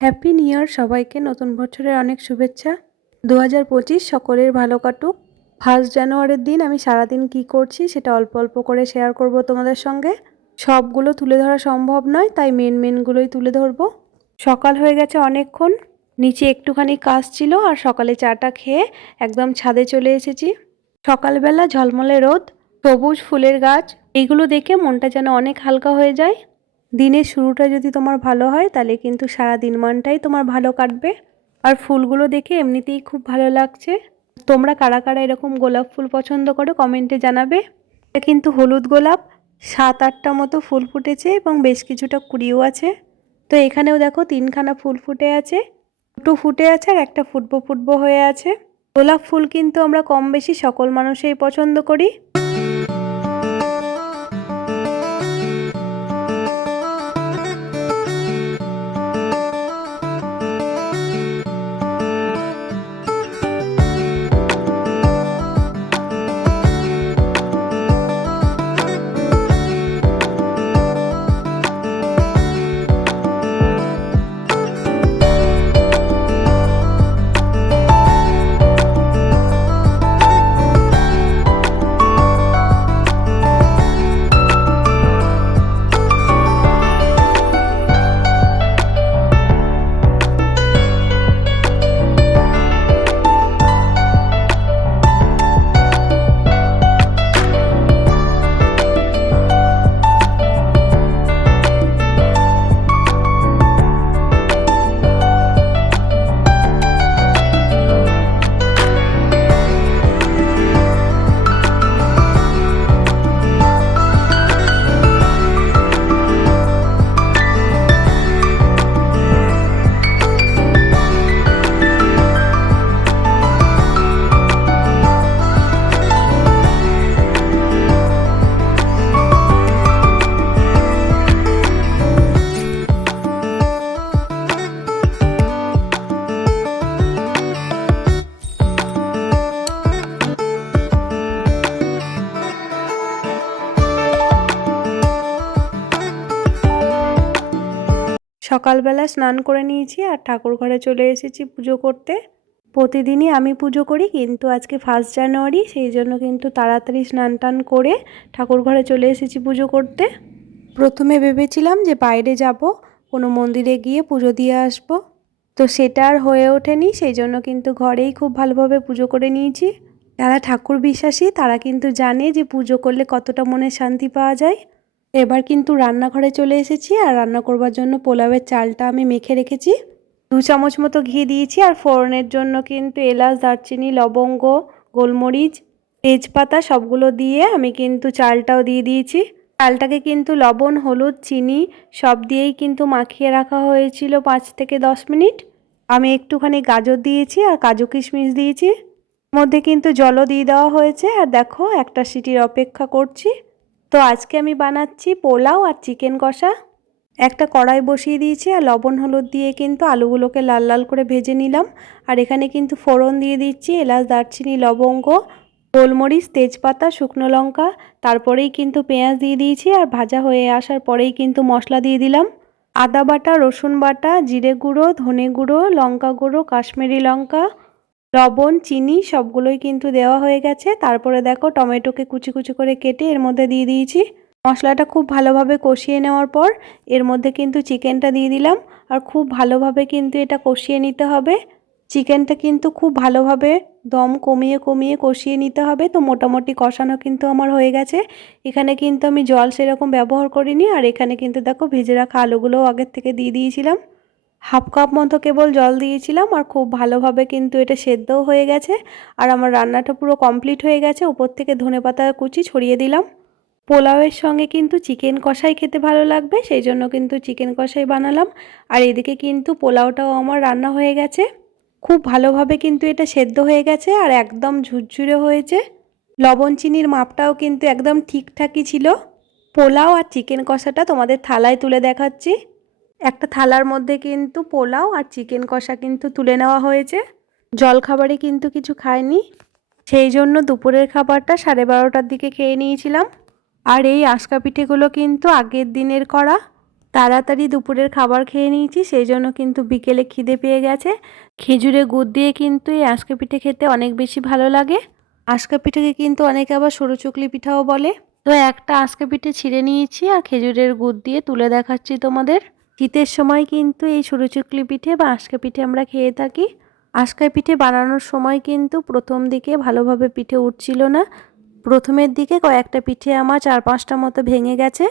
Happy new year সবাইকে, নতুন বছরের অনেক শুভেচ্ছা। দু হাজার পঁচিশ সকলের ভালো কাটুক। ফার্স্ট জানুয়ারির দিন আমি সারাদিন কি করছি সেটা অল্প অল্প করে শেয়ার করব তোমাদের সঙ্গে। সবগুলো তুলে ধরা সম্ভব নয়, তাই মেন মেনগুলোই তুলে ধরবো। সকাল হয়ে গেছে অনেকক্ষণ, নিচে একটুখানি কাজ ছিল আর সকালে চাটা খেয়ে একদম ছাদে চলে এসেছি। সকালবেলা ঝলমলে রোদ, সবুজ ফুলের গাছ, এইগুলো দেখে মনটা যেন অনেক হালকা হয়ে যায়। দিনের শুরুটা যদি তোমার ভালো হয়, তাহলে কিন্তু সারা দিন মানটাই তোমার ভালো কাটবে। আর ফুলগুলো দেখে এমনিতেই খুব ভালো লাগছে। তোমরা কারা কারা এরকম গোলাপ ফুল পছন্দ করো, কমেন্টে জানাবে। এটা কিন্তু হলুদ গোলাপ, সাত আটটা মতো ফুল ফুটেছে এবং বেশ কিছুটা কুড়িও আছে। তো এখানেও দেখো তিনখানা ফুল ফুটে আছে। দুটো ফুটে আছে আর একটা ফুটবো ফুটবো হয়ে আছে। গোলাপ ফুল কিন্তু আমরা কম বেশি সকল মানুষই পছন্দ করি। সকালবেলা স্নান করে নিয়েছি আর ঠাকুর ঘরে চলে এসেছি পুজো করতে। প্রতিদিনই আমি পুজো করি, কিন্তু আজকে ফার্স্ট জানুয়ারি সেই জন্য কিন্তু তাড়াতাড়ি স্নান টান করে ঠাকুর ঘরে চলে এসেছি পুজো করতে। প্রথমে ভেবেছিলাম যে বাইরে যাব, কোনো মন্দিরে গিয়ে পুজো দিয়ে আসব। তো সেটা আর হয়ে ওঠেনি, সেই জন্য কিন্তু ঘরেই খুব ভালোভাবে পুজো করে নিয়েছি। যারা ঠাকুর বিশ্বাসী, তারা কিন্তু জানে যে পুজো করলে কতটা মনে শান্তি পাওয়া যায়। এবার কিন্তু রান্নাঘরে চলে এসেছি আর রান্না করবার জন্য পোলাওয়ের চালটা আমি মেখে রেখেছি। দু চামচ মতো ঘি দিয়েছি আর ফোড়নের জন্য কিন্তু এলাচ, দারচিনি, লবঙ্গ, গোলমরিচ, তেজপাতা সবগুলো দিয়ে আমি কিন্তু চালটাও দিয়ে দিয়েছি। চালটাকে কিন্তু লবণ, হলুদ, চিনি সব দিয়েই কিন্তু মাখিয়ে রাখা হয়েছিল পাঁচ থেকে দশ মিনিট। আমি একটুখানি গাজর দিয়েছি আর কাজু কিশমিশ দিয়েছি। মধ্যে কিন্তু জলও দিয়ে দেওয়া হয়েছে আর দেখো একটা সিটির অপেক্ষা করছি। তো আজকে আমি বানাচ্ছি পোলাও আর চিকেন কষা। একটা কড়াই বসিয়ে দিয়েছি আর লবণ হলুদ দিয়ে কিন্তু আলুগুলোকে লাল লাল করে ভেজে নিলাম। আর এখানে কিন্তু ফোড়ন দিয়ে দিচ্ছি, এলাচ, দারচিনি, লবঙ্গ, গোলমরিচ, তেজপাতা, শুকনো লঙ্কা, তারপরেই কিন্তু পেঁয়াজ দিয়ে দিয়েছি আর ভাজা হয়ে আসার পরেই কিন্তু মশলা দিয়ে দিলাম। আদা বাটা, রসুন বাটা, জিরে গুঁড়ো, ধনে গুঁড়ো, লঙ্কা গুঁড়ো, কাশ্মীরি লঙ্কা লবণ, চিনি সবগুলোই কিন্তু দেওয়া হয়ে গেছে। তারপরে দেখো টমেটোকে কুচি কুচি করে কেটে এর মধ্যে দিয়ে দিয়েছি। মশলাটা খুব ভালোভাবে কষিয়ে নেওয়ার পর এর মধ্যে কিন্তু চিকেনটা দিয়ে দিলাম। আর খুব ভালোভাবে কিন্তু এটা কষিয়ে নিতে হবে। চিকেনটা কিন্তু খুব ভালোভাবে দম কমিয়ে কমিয়ে কষিয়ে নিতে হবে। তো মোটামুটি কষানো কিন্তু আমার হয়ে গেছে। এখানে কিন্তু আমি জল সেরকম ব্যবহার করিনি। আর এখানে কিন্তু দেখো ভেজে রাখা আলুগুলোও আগের থেকে দিয়ে দিয়েছিলাম। হাফ কাপ মতো কেবল জল দিয়েছিলাম আর খুব ভালোভাবে কিন্তু এটা সেদ্ধও হয়ে গেছে। আর আমার রান্নাটা পুরো কমপ্লিট হয়ে গেছে। উপর থেকে ধনে পাতা কুচি ছড়িয়ে দিলাম। পোলাওয়ের সঙ্গে কিন্তু চিকেন কষাই খেতে ভালো লাগবে, সেই জন্য কিন্তু চিকেন কষাই বানালাম। আর এদিকে কিন্তু পোলাওটাও আমার রান্না হয়ে গেছে। খুব ভালোভাবে কিন্তু এটা সেদ্ধ হয়ে গেছে আর একদম ঝুরঝুরে হয়েছে। লবণ চিনির মাপটাও কিন্তু একদম ঠিকঠাকই ছিল। পোলাও আর চিকেন কষাটা তোমাদের থালায় তুলে দেখাচ্ছি। একটা থালার মধ্যে কিন্তু পোলাও আর চিকেন কষা কিন্তু তুলে নেওয়া হয়েছে। জলখাবারে কিন্তু কিছু খায়নি সেই জন্য দুপুরের খাবারটা সাড়ে বারোটার দিকে খেয়ে নিয়েছিলাম। আর এই আশকা পিঠেগুলো কিন্তু আগের দিনের করা তাড়াতাড়ি দুপুরের খাবার খেয়ে নিয়েছি, সেই জন্য কিন্তু বিকেলে খিদে পেয়ে গেছে। খেজুরে গুড় দিয়ে কিন্তু এই আঁশকে পিঠে খেতে অনেক বেশি ভালো লাগে। আঁশকা পিঠেকে কিন্তু অনেকে আবার সরু চুকলি পিঠাও বলে। তো একটা আঁশকা পিঠে ছিঁড়ে নিয়েছি আর খেজুরের গুড় দিয়ে তুলে দেখাচ্ছি তোমাদের। শীতের সময় কিন্তু এই সরু চুকলি পিঠে বা আঁশকা পিঠে আমরা খেয়ে থাকি। আঁশকা পিঠে বানানোর সময় কিন্তু প্রথম দিকে ভালোভাবে পিঠে উঠছিল না। প্রথমের দিকে কয়েকটা পিঠে আমার চার পাঁচটা মতো ভেঙে গেছে।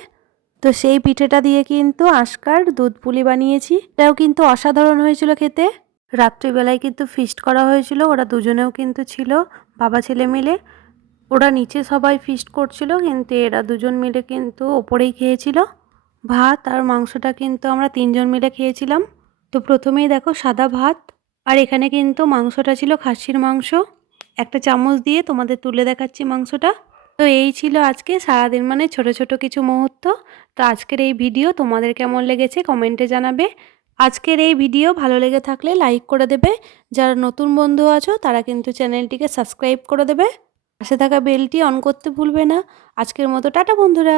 তো সেই পিঠেটা দিয়ে কিন্তু আঁশকার দুধ পুলি বানিয়েছি। এটাও কিন্তু অসাধারণ হয়েছিল খেতে। রাত্রিবেলায় কিন্তু ফিস্ট করা হয়েছিল, ওরা দুজনেও কিন্তু ছিল, বাবা ছেলে মিলে। ওরা নিচে সবাই ফিস্ট করছিল, কিন্তু এরা দুজন মিলে কিন্তু ওপরেই খেয়েছিল। ভাত আর মাংসটা কিন্তু আমরা তিনজন মিলে খেয়েছিলাম। তো প্রথমেই দেখো সাদা ভাত, আর এখানে কিন্তু মাংসটা ছিল খাসির মাংস। একটা চামচ দিয়ে তোমাদের তুলে দেখাচ্ছি মাংসটা। তো এই ছিল আজকে সারাদিন মানে ছোট ছোট কিছু মুহূর্ত। তো আজকের এই ভিডিও তোমাদের কেমন লেগেছে কমেন্টে জানাবে। আজকের এই ভিডিও ভালো লেগে থাকলে লাইক করে দেবে। যারা নতুন বন্ধু আছো, তারা কিন্তু চ্যানেলটিকে সাবস্ক্রাইব করে দেবে। পাশে থাকা বেলটি অন করতে ভুলবে না। আজকের মতো টাটা বন্ধুরা।